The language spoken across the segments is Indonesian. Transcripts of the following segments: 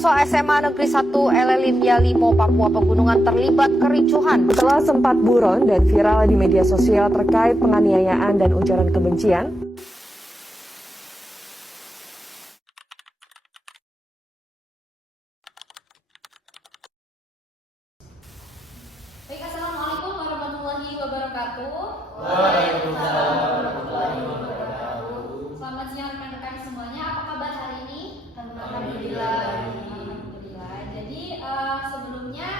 Siswa SMA Negeri 1 Elelin Yalimo, Papua Pegunungan terlibat kericuhan. Setelah sempat buron dan viral di media sosial terkait penganiayaan dan ujaran kebencian, Baik, Assalamualaikum warahmatullahi wabarakatuh. Waalaikumsalam warahmatullahi wabarakatuh. Selamat siang rekan-rekan semuanya. Apa kabar hari ini? Alhamdulillah. Alhamdulillah. Jadi sebelumnya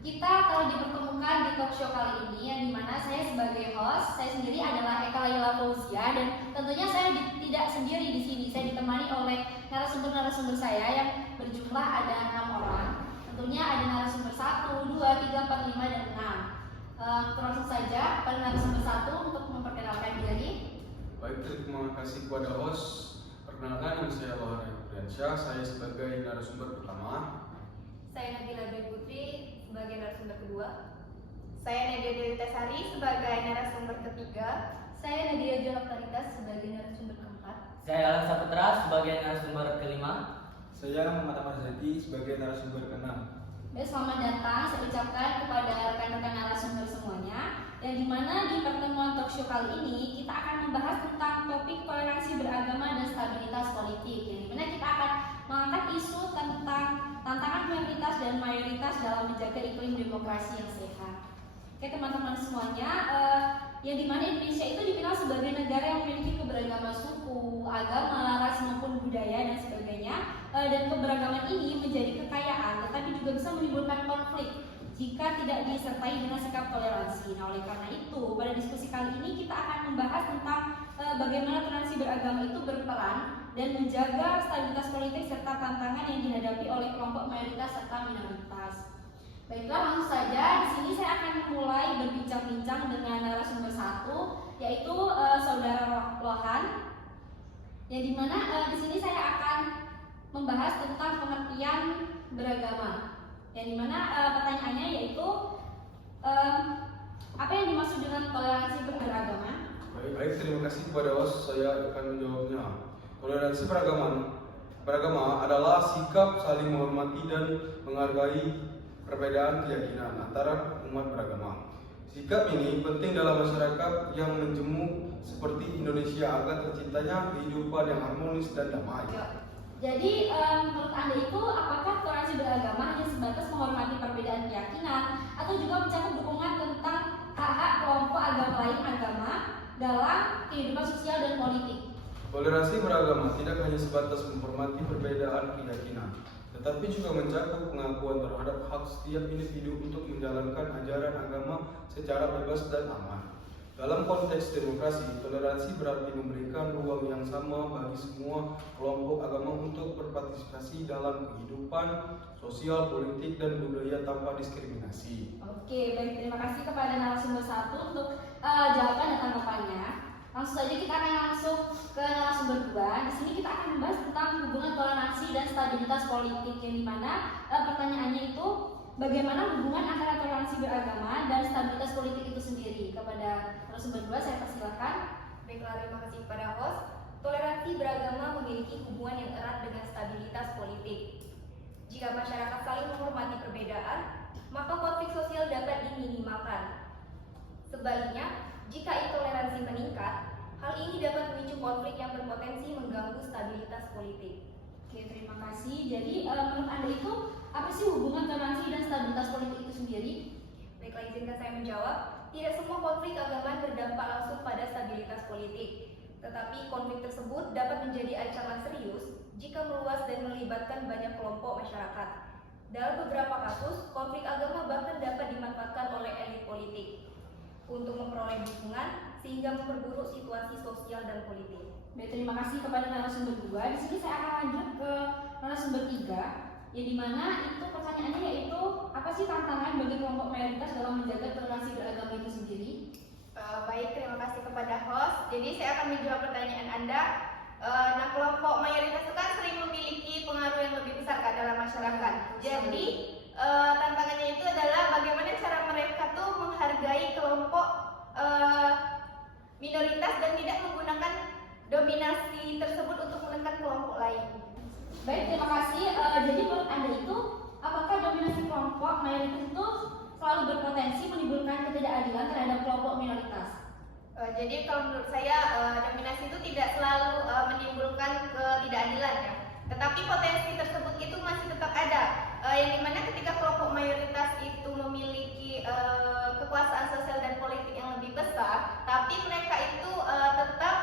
kita telah dipertemukan di talk show kali ini, yang dimana saya sebagai host, saya sendiri adalah Eka Laila Fauzia, dan tentunya saya tidak sendiri di sini. Saya ditemani oleh narasumber-narasumber saya yang berjumlah ada 6 orang. Tentunya ada narasumber 1, 2, 3, 4, 5, dan 6. Langsung saja pada narasumber 1 untuk memperkenalkan diri. Baik, terima kasih kepada host. Perkenalkan, nama saya Lohan Priansyah. Saya sebagai narasumber pertama. Saya Nabila Dwi Putri sebagai narasumber kedua. Saya Nadia Dewi Tasari sebagai narasumber ketiga. Saya Nadia Jolak-Taritas sebagai narasumber keempat. Saya Alan Saputra sebagai narasumber kelima. Saya Muhammad Ahmad Zaki sebagai narasumber keenam. Baik, selamat datang saya ucapkan kepada rekan-rekan narasumber semuanya, yang dimana di pertemuan talk show kali ini kita akan membahas tentang topik toleransi beragama dan stabilitas politik, yang dimana kita akan mengangkat isu tentang tantangan minoritas dan mayoritas dalam menjaga iklim demokrasi yang sehat. Oke teman-teman semuanya, yang dimana Indonesia itu dikenal sebagai negara yang memiliki keberagaman suku, agama, ras maupun budaya dan sebagainya, dan keberagaman ini menjadi kekayaan, tetapi juga bisa menimbulkan konflik jika tidak disertai dengan sikap toleransi. Nah, oleh karena itu, pada diskusi kali ini kita akan membahas tentang bagaimana toleransi beragama itu berperan dan menjaga stabilitas politik serta tantangan yang dihadapi oleh kelompok mayoritas serta minoritas. Baiklah, langsung saja di sini saya akan mulai berbincang-bincang dengan narasumber 1, yaitu saudara Lohan, yang dimana di sini saya akan membahas tentang pengertian beragama, yang dimana pertanyaannya yaitu apa yang dimaksud dengan toleransi beragama? Baik, terima kasih kepada host. Saya akan menjawabnya. Toleransi beragama adalah sikap saling menghormati dan menghargai perbedaan keyakinan antara umat beragama. Sikap ini penting dalam masyarakat yang menjemuk seperti Indonesia agar terciptanya kehidupan yang harmonis dan damai. Jadi menurut Anda itu apakah toleransi beragama hanya sebatas menghormati perbedaan keyakinan atau juga mencakup dukungan tentang hak-hak kelompok agama dalam kehidupan sosial dan politik? Toleransi beragama tidak hanya sebatas menghormati perbedaan keyakinan, tetapi juga mencakup pengakuan terhadap hak setiap individu untuk menjalankan ajaran agama secara bebas dan aman. Dalam konteks demokrasi, toleransi berarti memberikan ruang yang sama bagi semua kelompok agama untuk berpartisipasi dalam kehidupan sosial, politik, dan budaya tanpa diskriminasi. Oke, baik, terima kasih kepada narasumber 1 untuk jawaban dan tanggapannya. Langsung saja kita akan langsung ke narasumber 2. Di sini kita akan membahas tentang hubungan toleransi dan stabilitas politik, yang dimana pertanyaannya itu bagaimana hubungan antara toleransi beragama dan stabilitas politik itu sendiri. Kepada narasumber 2 saya persilahkan. Baiklah, terima kasih kepada host. Toleransi beragama memiliki hubungan yang erat dengan stabilitas politik. Jika masyarakat saling menghormati perbedaan, maka konflik sosial dapat diminimalkan. Sebaliknya, jika intoleransi meningkat, hal ini dapat memicu konflik yang berpotensi mengganggu stabilitas politik. Oke, terima kasih. Jadi menurut Anda itu apa sih hubungan toleransi dan stabilitas politik itu sendiri? Baiklah, izinkan saya menjawab. Tidak semua konflik agama berdampak langsung pada stabilitas politik, tetapi konflik tersebut dapat menjadi ancaman serius jika meluas dan melibatkan banyak kelompok masyarakat. Dalam beberapa kasus, konflik agama bahkan dapat dimanfaatkan oleh elit politik untuk memperoleh dukungan sehingga memperburuk situasi sosial dan politik. Baik, terima kasih kepada narasumber 2. Di sini saya akan lanjut ke narasumber 3, yang dimana itu pertanyaannya yaitu apa sih tantangan bagi kelompok mayoritas dalam menjaga toleransi beragama itu sendiri? Baik, terima kasih kepada host. Jadi saya akan menjawab pertanyaan Anda. Nah, kelompok mayoritas itu kan sering memiliki pengaruh yang lebih besar kan dalam masyarakat. Jadi tantangannya itu adalah bagaimana cara mereka tuh menghargai kelompok minoritas dan tidak menggunakan dominasi tersebut untuk menekan kelompok lain. Baik, terima kasih. Jadi menurut mayoritas itu selalu berpotensi menimbulkan ketidakadilan terhadap kelompok minoritas? Jadi kalau menurut saya dominasi itu tidak selalu menimbulkan ketidakadilan ya. Tetapi potensi tersebut itu masih tetap ada. Yang dimana ketika kelompok mayoritas itu memiliki kekuasaan sosial dan politik yang lebih besar, tapi mereka itu tetap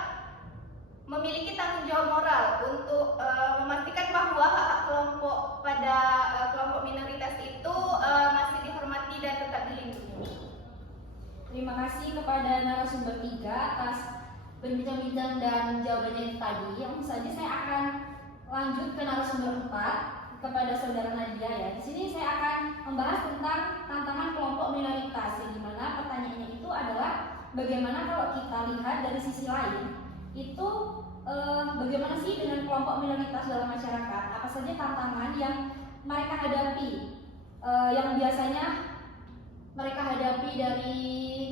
memiliki tanggung jawab moral untuk memastikan bahwa hak-hak kelompok pada kelompok minoritas itu masih dihormati dan tetap dilindungi. Terima kasih kepada narasumber 3 atas berbincang-bincang dan jawabannya tadi. Langsung saja saya akan lanjut ke narasumber 4 kepada saudara Nadia ya. Di sini saya akan membahas tentang tantangan kelompok minoritas, yang dimana pertanyaannya itu adalah bagaimana kalau kita lihat dari sisi lain itu bagaimana sih dengan kelompok minoritas dalam masyarakat? Apa saja tantangan yang mereka hadapi, yang biasanya mereka hadapi dari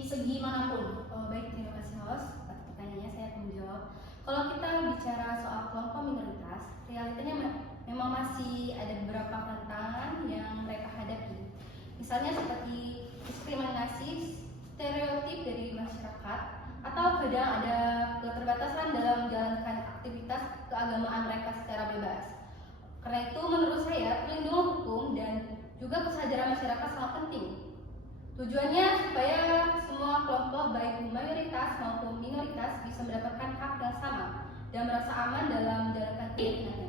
segi manapun? Baik, terima kasih host. Atas pertanyaannya saya akan menjawab. Kalau kita bicara soal kelompok minoritas, realitanya memang masih ada beberapa tantangan yang mereka hadapi. Misalnya seperti diskriminasi stereotip dari masyarakat, atau kadang ada keterbatasan dalam menjalankan aktivitas keagamaan mereka secara bebas. Karena itu menurut saya perlindungan hukum dan juga kesadaran masyarakat sangat penting. Tujuannya supaya semua kelompok baik mayoritas maupun minoritas bisa mendapatkan hak yang sama dan merasa aman dalam menjalankan keyakinannya.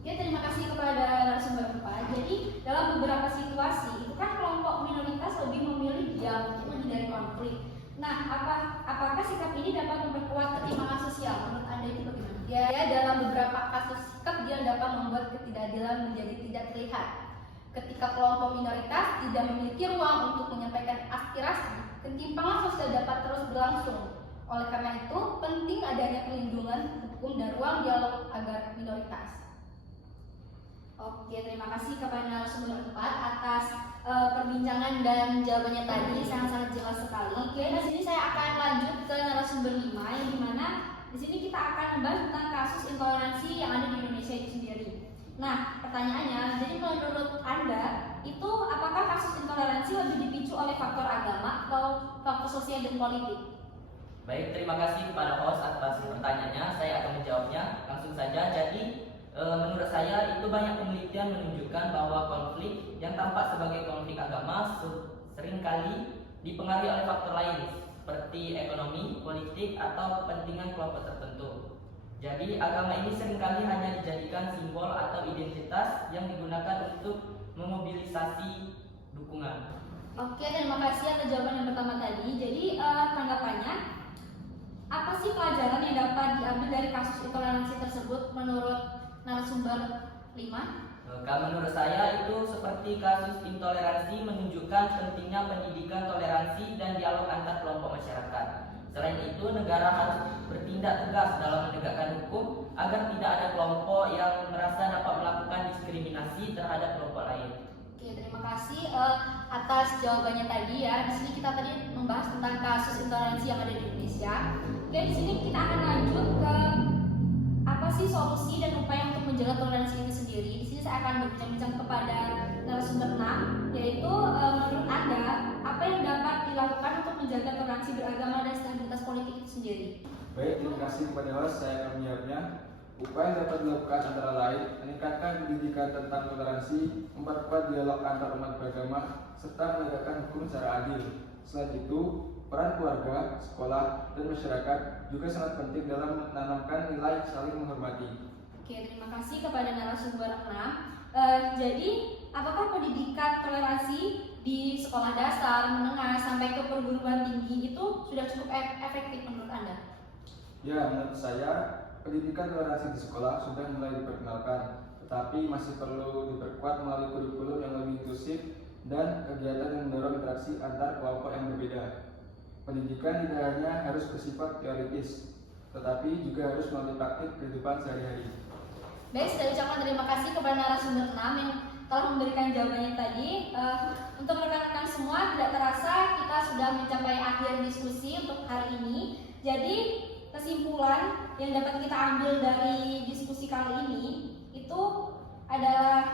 Ya, terima kasih kepada narasumber 4. Jadi dalam beberapa situasi itu kan kelompok minoritas lebih memilih diam untuk menghindari konflik. Nah, apakah sikap ini dapat memperkuat ketimpangan sosial? Menurut Anda itu bagaimana? Ya, dalam beberapa kasus sikap dia dapat membuat ketidakadilan menjadi tidak terlihat. Ketika kelompok minoritas tidak memiliki ruang untuk menyampaikan aspirasi, ketimpangan sosial dapat terus berlangsung. Oleh karena itu, penting adanya perlindungan hukum dan ruang dialog agar minoritas. Oke, terima kasih kepada narasumber 4 atas perbincangan dan jawabannya tadi, sangat-sangat jelas sekali. Oke, di sini saya akan lanjut ke narasumber 5, yang dimana di sini kita akan membahas tentang kasus intoleransi yang ada di Indonesia itu sendiri. Nah, pertanyaannya, jadi menurut Anda, itu apakah kasus intoleransi lebih dipicu oleh faktor agama atau faktor sosial dan politik? Baik, terima kasih kepada host atas pertanyaannya. Saya akan menjawabnya langsung saja. Jadi, menurut saya itu banyak penelitian menunjukkan bahwa konflik yang tampak sebagai konflik agama seringkali dipengaruhi oleh faktor lain seperti ekonomi, politik, atau kepentingan kelompok tertentu. Jadi agama ini seringkali hanya dijadikan simbol atau identitas yang digunakan untuk memobilisasi dukungan. Oke, terima kasih atas jawaban yang pertama tadi. Jadi tanggapannya, apa sih pelajaran yang dapat diambil dari kasus intoleransi tersebut menurut narasumber 5? Kalau menurut saya itu seperti kasus intoleransi menunjukkan pentingnya pendidikan toleransi dan dialog antar kelompok masyarakat. Selain itu, negara harus bertindak tegas dalam menegakkan hukum agar tidak ada kelompok yang merasa dapat melakukan diskriminasi terhadap kelompok lain. Oke, terima kasih atas jawabannya tadi ya. Di sini kita tadi membahas tentang kasus intoleransi yang ada di Indonesia. Oke, di sini kita akan lanjut ke apa sih solusi dan upaya untuk menjaga toleransi itu sendiri. Di sini saya akan berbincang-bincang kepada narasumber 6, yaitu menurut Anda apa yang dapat dilakukan untuk menjaga toleransi beragama dan stabilitas politik itu sendiri? Baik, terima kasih kepada host. Saya akan menjawabnya. Upaya yang dapat dilakukan antara lain meningkatkan pendidikan tentang toleransi, memperkuat dialog antar umat beragama, serta menegakkan hukum secara adil. Selain itu, peran keluarga, sekolah, dan masyarakat juga sangat penting dalam menanamkan nilai saling menghormati. Oke, terima kasih kepada narasumber 6. Jadi, apakah pendidikan toleransi di sekolah dasar, menengah, sampai ke perguruan tinggi itu sudah cukup efektif menurut Anda? Ya, menurut saya, pendidikan toleransi di sekolah sudah mulai diperkenalkan, tetapi masih perlu diperkuat melalui kurikulum yang lebih inklusif dan kegiatan yang mendorong interaksi antar kelompok yang berbeda. Pendidikan tidak hanya harus bersifat teoritis, tetapi juga harus melalui praktik kehidupan sehari-hari. Baik, saya ucapkan terima kasih kepada narasumber 6 yang telah memberikan jawabannya tadi. Untuk rekan-rekan semua, tidak terasa kita sudah mencapai akhir diskusi untuk hari ini. Jadi, kesimpulan yang dapat kita ambil dari diskusi kali ini itu adalah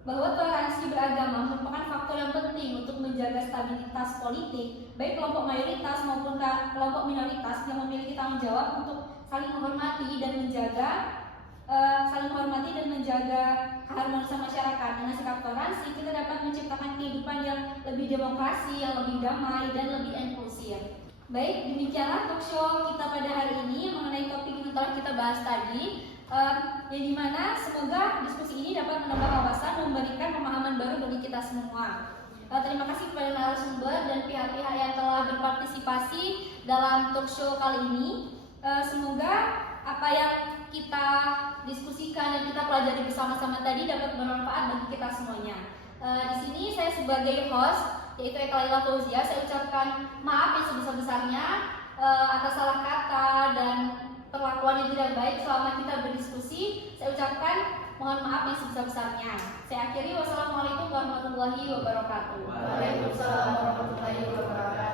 bahwa toleransi beragama merupakan faktor yang penting untuk menjaga stabilitas politik, baik kelompok mayoritas maupun kelompok minoritas yang memiliki tanggung jawab untuk saling menghormati dan menjaga keharmonisan masyarakat. Dengan sikap toleransi, kita dapat menciptakan kehidupan yang lebih demokrasi, yang lebih damai, dan lebih inklusif. Baik, demikianlah talk show kita pada hari ini mengenai topik yang telah kita bahas tadi. Yang dimana semoga diskusi ini dapat menambah wawasan dan memberikan pemahaman baru bagi kita semua. Terima kasih kepada narasumber dan pihak-pihak yang telah berpartisipasi dalam talk show kali ini. Semoga apa yang kita diskusikan dan kita pelajari bersama-sama tadi dapat bermanfaat bagi kita semuanya. Di sini saya sebagai host, yaitu Eka Laila Fauzia, saya ucapkan maaf yang sebesar-besarnya atas salah kata dan perlakuan yang tidak baik selama kita berdiskusi. Saya ucapkan mohon maaf yang sebesar-besarnya. Saya akhiri, wassalamualaikum warahmatullahi wabarakatuh. Waalaikumsalam warahmatullahi wabarakatuh.